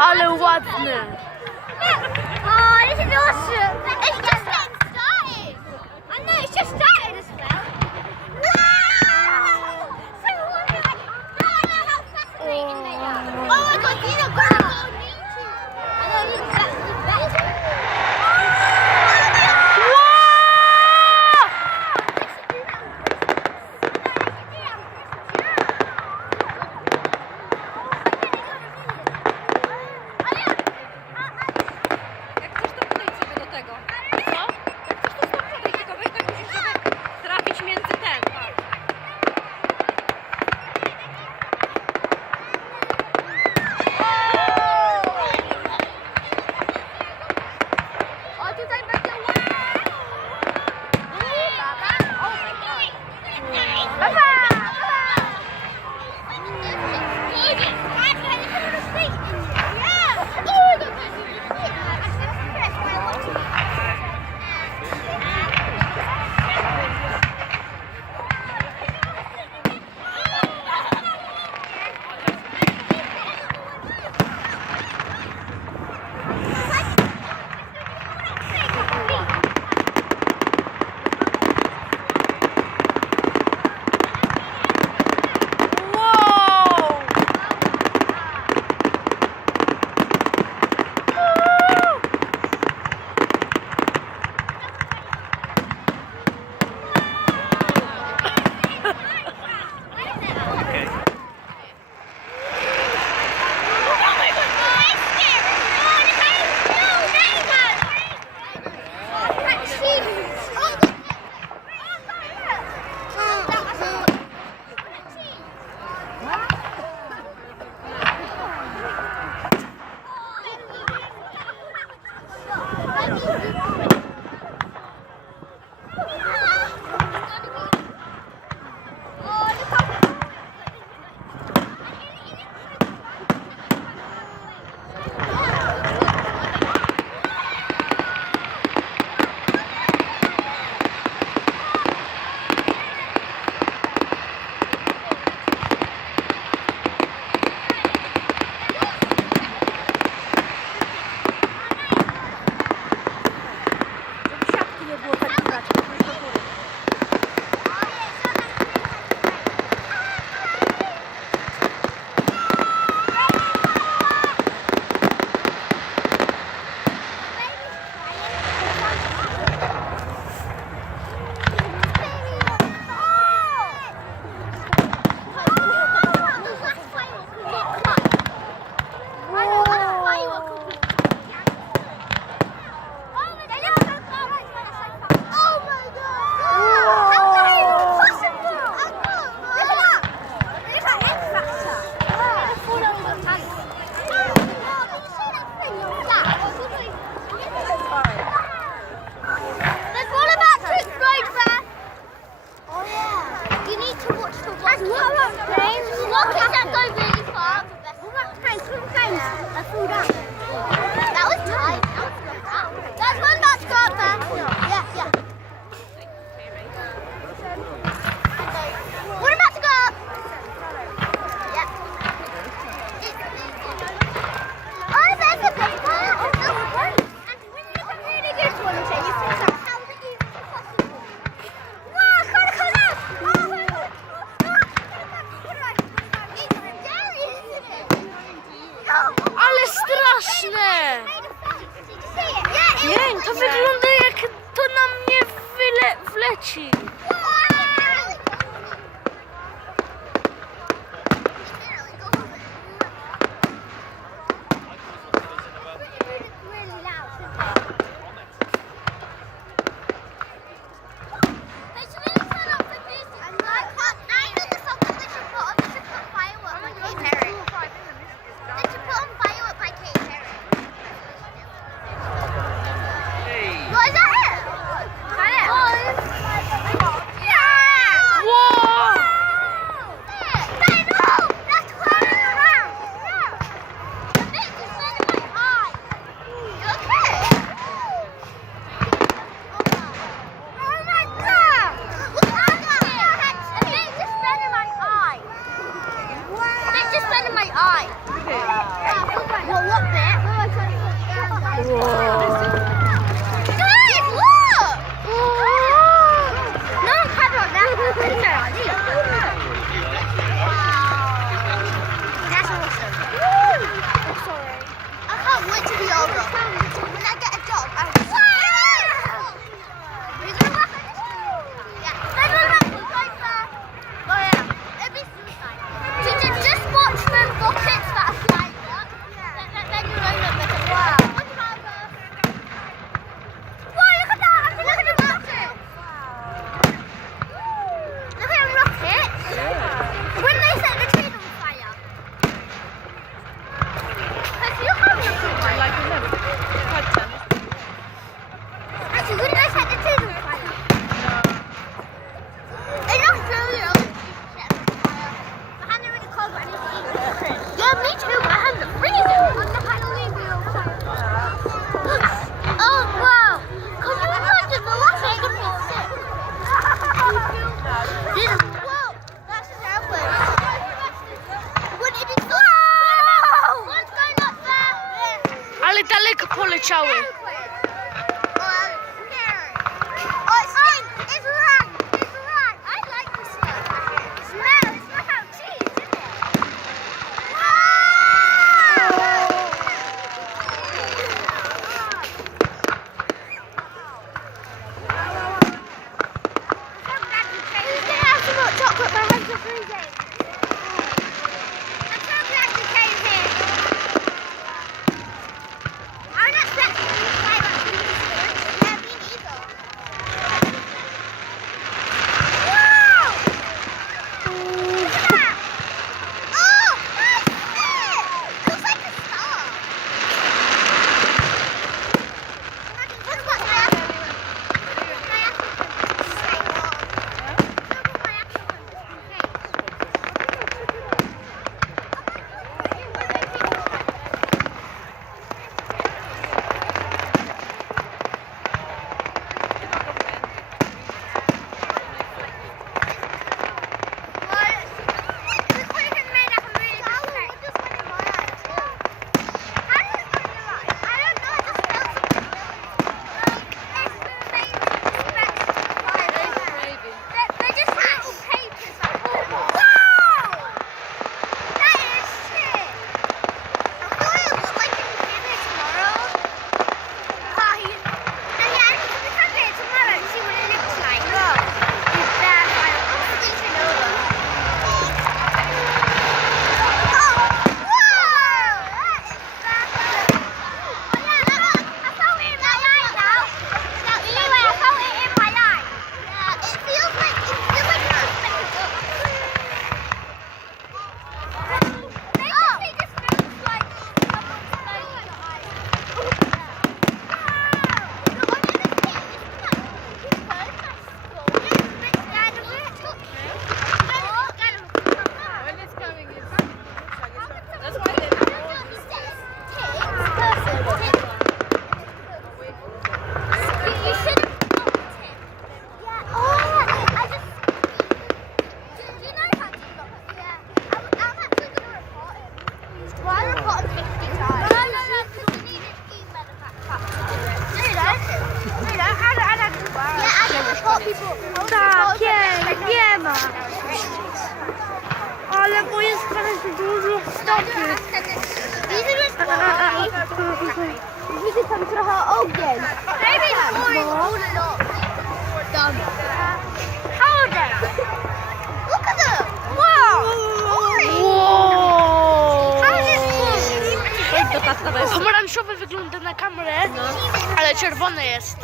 Ale ładne. Oh, this is awesome. It's just getting started. I know, it's just started as well. So wonderful. How fascinating they are. Oh my god, these are great on YouTube. I know, that's the best. Trafić między ten. O, tutaj będzie That was tight. That's one that's got that. Yeah, yeah. We're about to go up. Yeah. Oh, there's a big one. And when you look really good one, you think that how is it even possible? Wow, come out. Oh my god. It's scary, isn't it? Ale straszne! Jeń, to wygląda jak to na mnie wleci. What is that? It? it just went in my eye. Well, what bit? Guys, look! No one cares about that. That's awesome. I can't wait to be over. When I get a job, I'm We're gonna work on this? Yeah. They're gonna work on this. Oh yeah. It'll be suicide. Did you just watch the buckets that are flying up? Then you know that better. Wow. Wow, look at that! Look at the rocket! Look at the rocket! When they set the tree on fire. Have you had rocket fire? Actually, when they set the tree on fire. It looks really old. My hands are really cold, but I need to eat it. Yeah, me too. My hands are freezing. I'm the Halloween wheel. Oh, wow. Can you imagine the last thing of this ship? Whoa, that's an airplane. Wouldn't it be so? One's going up there. Ale daleko poleciały. Airplane. Oh, scary. Oh, it's wrong. It's wrong. It's wrong. I like the smell. Smell. It smells like cheese, isn't it? Who's gonna have some hot chocolate? My hands are freezing. I'm so glad you came here. I'm not expecting you to fly like this. Yeah, me neither. Wow! Look at that! Oh, that's it! It looks like a star. Look what my actual They're just actual papers. Wow! That is sick. I thought it looked like it was here tomorrow. And yeah, we come here tomorrow and see what it looks like. Look, it's there. I'm sleeping over. Oh, whoa! That is fabulous. Oh yeah, look, I felt it in my eye now. Anyway, I felt it in my eye. Yeah, it feels like it's Basically, just feels like someone's closing your eyes. Takie, nie ma. Ale bo jest bardzo dużo stopni. Widzę tam trochę ogień. Look at them! Wow! Pomarańczowy wygląda na kamerę, ale czerwony jest.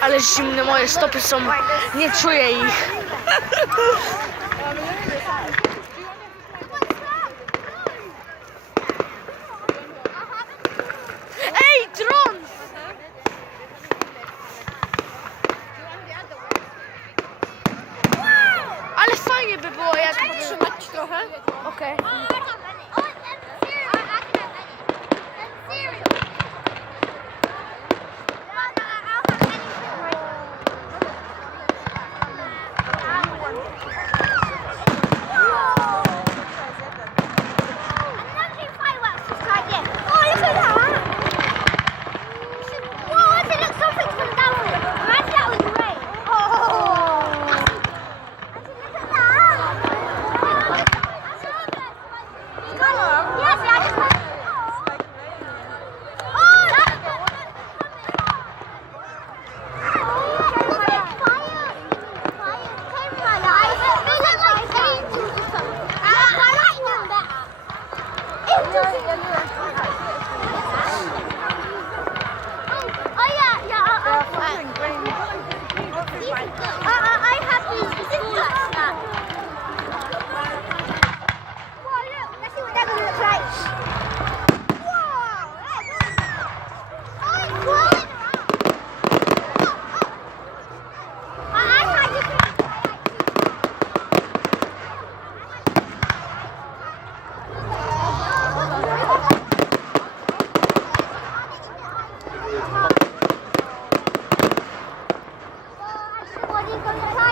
Ale zimne moje stopy są, nie czuję ich. Ej, dron! fajnie by było, jak trzymać trochę. Okej. I have these snap. Whoa, look, let's see what that looks like. Whoa, oh, it's rolling around. I tried to What are you going to try?